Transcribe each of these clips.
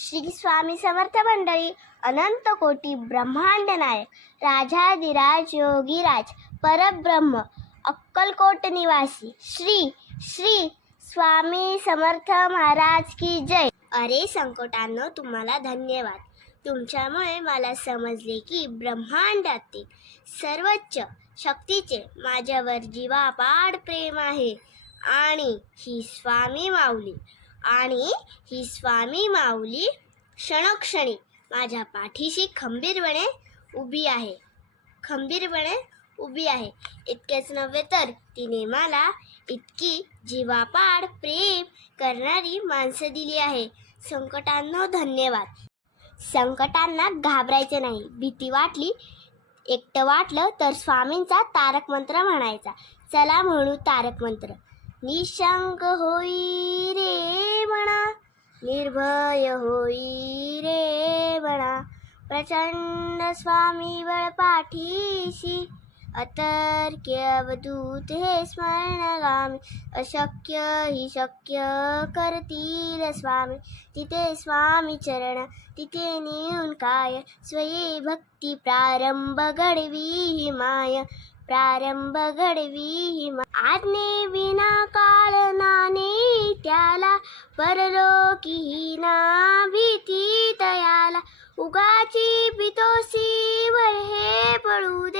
श्री स्वामी समर्थ मंडळी अनंत कोटी ब्रह्मांड नायक राजाधिराज योगीराज परब्रह्म अक्कलकोट निवासी श्री श्री स्वामी समर्थ महाराज की जय. अरे संकटांनो तुम्हाला धन्यवाद. तुमच्यामुळे मला समजले की ब्रह्मांडातील सर्वोच्च शक्तीचे माझ्यावर जीवापाड प्रेम आहे. आणि ही स्वामी माऊली आणि ही स्वामी माऊली क्षणोक्षणी माझ्या पाठीशी खंबीरपणे उभी आहे. खंबीरपणे उभी आहे. इतकेच नव्हे तर तिने मला इतकी जीवापाड प्रेम करणारी माणसं दिली आहे. संकटांनो धन्यवाद. संकटांना घाबरायचे नाही. भीती वाटली एकटं वाटलं तर स्वामींचा तारक मंत्र म्हणायचा. चला म्हणू तारक मंत्र निशंक होई रे म्हणा निर्भय होई रे म्हणा प्रचंड स्वामी बळ पाठीशी अतर्क्य अवधूत हे स्मरणगामी. अशक्य ही शक्य करतील स्वामी. तिथे स्वामी चरण तिथे नेऊन काय? स्वये भक्ती प्रारंभ घडवी माय. प्रारंभ घडवी आज्ञे विना काळ नाने त्याला परलोकी ना भीती तयाला उगाची पितोसी वर हे पळू दे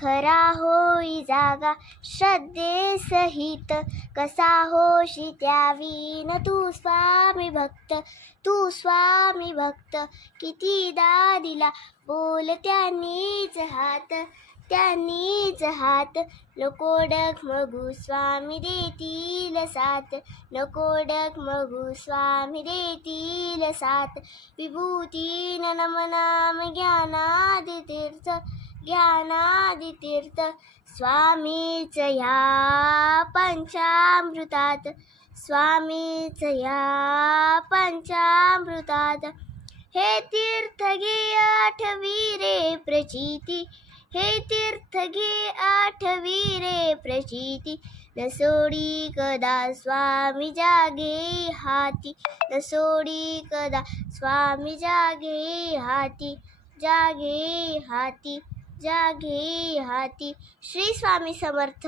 खरा होई जागा श्रद्धे सहित. कसा होशी त्यावीन तू स्वामी भक्त तू स्वामी भक्त. कितीदा दिला बोल त्यांनीच हात त्यांनीच हात. नको डगमगू स्वामी देतील साथ नको डगमगू स्वामी देतील साथ. विभूतीन नमनाम ज्ञानादि ज्ञानादितीर्थ ज्ञानादि तीर्थ स्वामीच या पंचामृतात स्वामीच या पंचामृतात हे तीर्थ घे आठवी रे प्रचिती हे तीर्थ घे आठवी रे प्रचिती नसोडी कदा स्वामी जागे हाती नसोडी कदा स्वामी जागे हाती जागे हाती जागे हाती श्री स्वामी समर्थ.